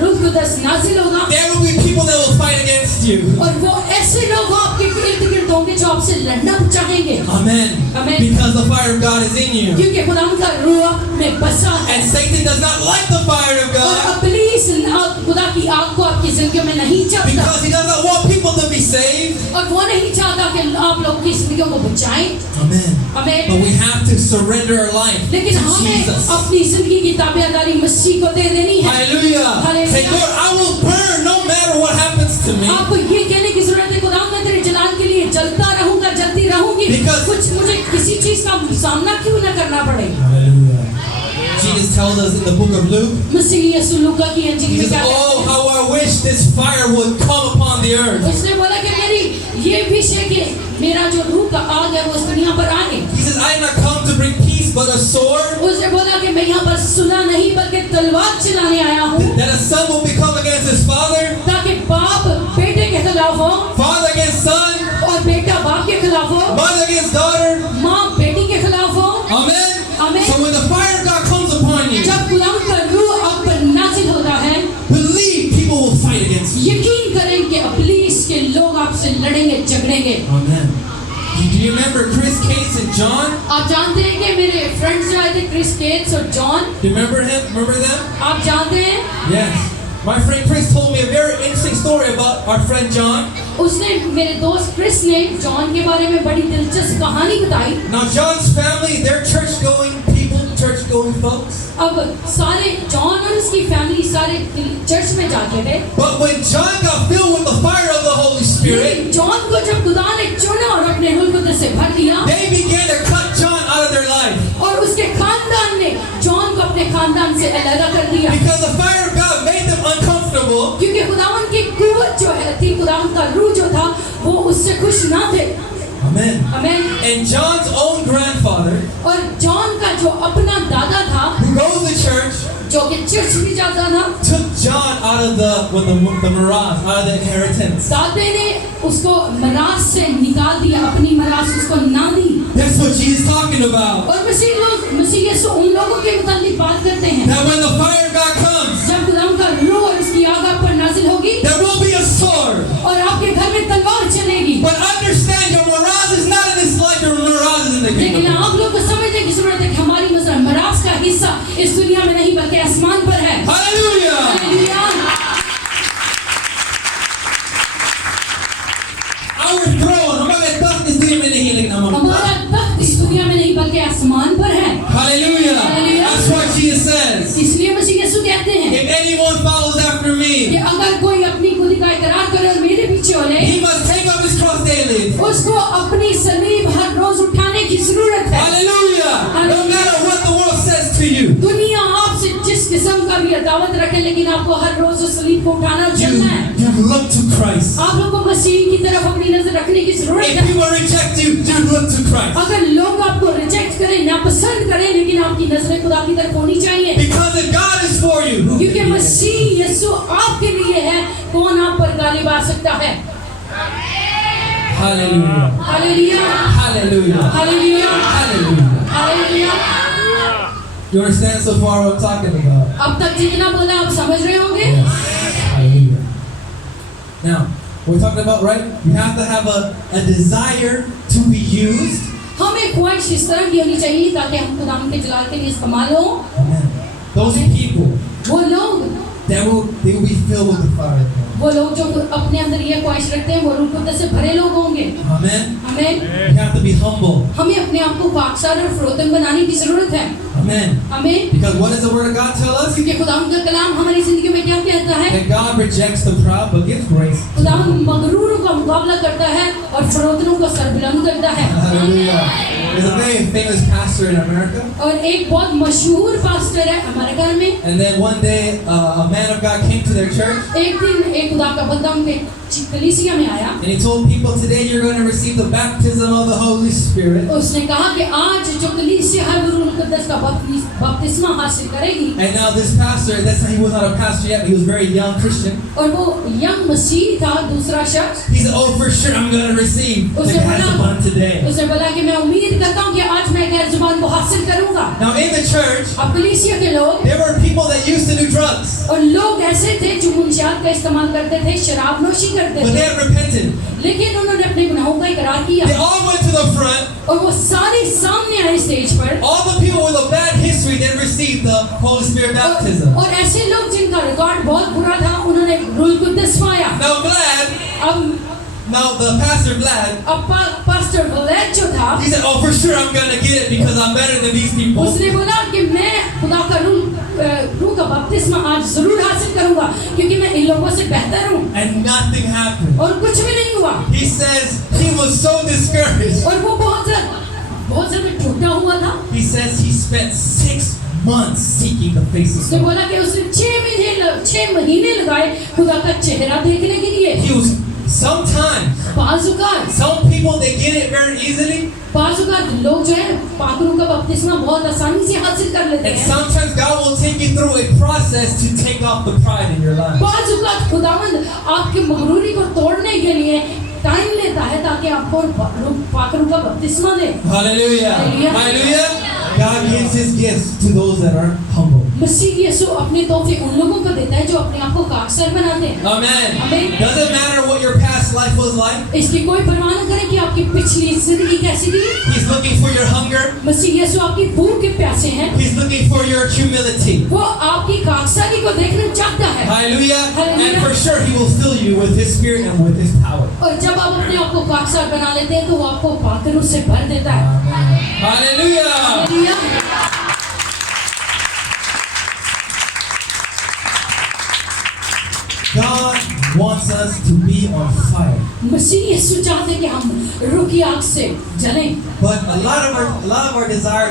रूह कुदस नाज़िल होगा there will be people that will fight against you. और वो ऐसे लोग आपके इर्द-गिर्द होंगे जो आपसे लड़ना चाहेंगे। Amen. Amen. Because the fire of God is in you. क्योंकि खुदावंद का रूह आप में बसा है। And Satan does not like the fire of और God इब्लीस खुदा की आग को आपकी जिंदगी में नहीं चाहता। because he does not want people to be saved. और वो नहीं चाहता कि आप लोग की जिंदगियों को बचाएं। Amen. हमें But we have to surrender our life to लेकिन हमें Jesus. अपनी जिंदगी की ताबेदारी मसीह को दे देनी है। Hallelujah. Hallelujah. Say, Lord, I will burn no matter what happens to me. आपको ये कहने की जरूरत है खुदा मैं तेरे जलाल के लिए जलता रहूंगा जलती रहूंगी Because- कुछ मुझे किसी चीज का सामना क्यों ना करना पड़े। Hallelujah. Jesus tells us in the book of Luke, मसीह यीशु लूका की अंजील he में says, क्या oh, कहते हैं? how I wish this fire would come upon the earth. उसने बोला कि मेरी ये विश है कि मेरा जो रूह का आग है वो इस दुनिया पर आए। He says, I am not come to bring peace but a sword, उसने बोला कि मैं यहाँ पर सुलह नहीं बल्कि तलवार चलाने आया हूँ that a son will become against his father, ताकि बाप बेटे के खिलाफ हो father against son, और बेटा बाप के खिलाफ हो, mother against daughter. माँ बेटी के खिलाफ हो। Amen. Amen. So when the fire of God comes upon you, जब खुदावंद का रूह आप पर नाज़िल होता है believe people will fight against you. यकीन करें कि इब्लीस के लोग आपसे लड़ेंगे झगड़ेंगे। Amen. Do you remember Chris Cates and John? आप जानते हैं कि मेरे फ्रेंड्स जो आए थे क्रिस केट्स और John, Do you remember him? Remember them? आप जानते हैं Yes. My friend Chris told me a very interesting story about our friend John. उसने मेरे दोस्त क्रिस ने जॉन के बारे में बड़ी दिलचस्प कहानी बताई। Now John's family, they're church-going people, church-going folks. अब सारे जॉन और उसकी फैमिली सारे चर्च में जाते थे। But when John got filled with the fire of the Holy Spirit, लेकिन जॉन को जब खुदा ने चुना और अपने रूह कुदस से भर दिया they began to cut John out of their life. और उसके खानदान ने जॉन को अपने खानदान से अलग कर दिया Because the fire of God made them uncomfortable. क्योंकि खुदावंद की कुव्वत जो है थी, खुदावंद का रूह जो था वो उससे खुश ना थे। Amen. आमीन। And John's own grandfather, और जॉन का जो अपना दादा था who goes to church, जो कि चर्च भी जाता था, took John out of the mirage, out of the inheritance. दादे ने उसको मराज से निकाल दिया, अपनी मराज उसको ना दी। That's what Jesus is talking about. और मसीह यीशु उन लोगों के मुतालिक बात करते हैं That when the fire of God comes, जब खुदावंद का रूह और उसकी आग आप पर नाज़िल होगी there will be a sword. और आपके घर में तलवार चलेगी। But understand, your mirage is not in this life, your mirage is in the लेकिन kingdom. आप लोग को समझने की जरूरत है कि हमारी मराज का हिस्सा इस दुनिया में नहीं बल्कि आसमान पर है। Hallelujah. हालेलुया। Our throne, हमारे तख्त इस दुनिया में नहीं है, लेकिन हमारा हमारा तख्त इस दुनिया में नहीं बल्कि आसमान पर है। Hallelujah. Hallelujah. That's what Jesus says. इसलिए मसीह यीशु कहते हैं If anyone follows after कि me, अगर कोई अपनी खुदी का इकरार करे और मेरे पीछे चले he must take up his cross daily. उसको अपनी सलीब हर रोज उठाने की जरूरत है। Hallelujah. No matter what the world says to you, दुनिया आपसे जिस किस्म का भी दावत रखे लेकिन आपको हर रोज उस सलीब को उठाना और चलना है। you look to Christ. आप लोगों को मसीह की तरफ अपनी नजर रखने की जरूरत If है। people reject you, you look to Christ. अगर लोग आपको रिजेक्ट करें, नापसंद करें, लेकिन आपकी नजरें खुदा की तरफ होनी चाहिए Because if God is for you, who क्योंकि can be मसीह यीशु आपके लिए है, कौन आप पर गालिब आ सकता है। Hallelujah. Hallelujah Hallelujah. Hallelujah Hallelujah. Hallelujah. You understand so far what I'm talking about? अब तक जितना बोला आप समझ रहे होंगे। Yes. Hallelujah. Now, we're talking about, right? You have to have a desire to be used. हमें ख्वाहिश इस तरह की होनी चाहिए ताकि हम खुदा के जलाल के लिए इस्तेमाल हो। Amen. Those people वो लोग they will be filled with the fire of God. वो लोग जो अपने अंदर ये ख्वाहिश रखते हैं वो रूह कुदस से भरे लोग होंगे। Amen. हमें You have to be humble. हमें अपने आप को पाकसार और फरोतन बनाने की जरूरत है। Amen. हमें Because what does the word of God tell us? क्योंकि खुदा का कलाम हमारी जिंदगी में क्या कहता है? That God rejects the proud but gives grace. खुदा मगरूरों का मुकाबला करता है और फरोतनों को सरबुलंद करता है। Hallelujah. There's a very famous pastor in America. और एक बहुत मशहूर पास्टर है अमेरिका में। And then one day a man of God came to their church. एक दिन एक खुदा का बंदा उनके कलीसिया में आया, and he told people, today you're going to receive the baptism of the Holy Spirit. उसने कहा कि आज जो कलीसिया है वो रूह कुद्दस का बपतिस्मा हासिल करेगी। And now this pastor, that's how he was not a pastor yet, but he was a very young Christian. और वो यंग मसीह था, दूसरा शख्स। He said, oh, for sure I'm going to receive the baptism today. उसने बोला कि मैं उम्मीद करता हूँ कि आज मैं गैर जुबान को हासिल करूँगा। Now in the church, अब कलीसिया के लोग, there were people that used to do drugs, और लोग ऐसे थे जो मुंशियात का इस्तेमाल करते थे, शराब नोशी करते but they थे, had repented. लेकिन उन्होंने अपने गुनाहों का इकरार किया। They all went to the front. और वो सारे सामने आए स्टेज पर। All the people with a bad history, they received the Holy Spirit baptism. और ऐसे लोग जिनका रिकॉर्ड बहुत बुरा था, उन्होंने रूह कुद्दस पाया। Now the pastor Glad, अब पास्टर वलेट जो था, he said, oh, for sure I'm going to get it because I'm better than these people. उसने बोला कि मैं खुदा का रूह का बपतिस्मा आज जरूर हासिल करूंगा क्योंकि मैं इन लोगों से बेहतर हूँ। And nothing happened. और कुछ भी नहीं हुआ। He says he was so discouraged. और वो बहुत ज़्यादा टूटा हुआ था। He says he spent 6 months seeking the face of उसने God. बोला कि उसने 6 महीने लगाए खुदा का चेहरा देखने के लिए। He was sometimes, बाजुकात, some people they get it very easily, बाजुकात लोग जो है पाकरू का बपतिस्मा बहुत आसानी से हासिल कर लेते and हैं। sometimes God will take you through a process to take off the pride in your life. बाजुकात खुदावंद आपके मगरूरी को तोड़ने के लिए टाइम लेता है ताकि आपको पाकरू का बपतिस्मा दे। Hallelujah. Hallelujah. Hallelujah. God gives His gifts to those that are humble. मसीह यीशु अपने तोहफे उन लोगों को देता है जो अपने आप को काकसर बनाते हैं। Amen. Amen. Doesn't matter what your past life was like. इसकी कोई परवाह न करें कि आपकी पिछली जिंदगी कैसी थी। He's looking for your hunger. मसीह यीशु आपकी भूख के प्यासे हैं। He's looking for your humility. वो आपकी काकसारी को देखना चाहता है। Hallelujah. Hallelujah. And for sure He will fill you with His Spirit and with His power. और जब आप अपने आप को काकसार बना लेते हैं तो वो आपको पाकरू से भर देता है। Hallelujah. Hallelujah. God wants us to be on fire. मसीह यीशु चाहते हैं कि हम रूह की आग से जलें। But a lot of our desires